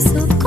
so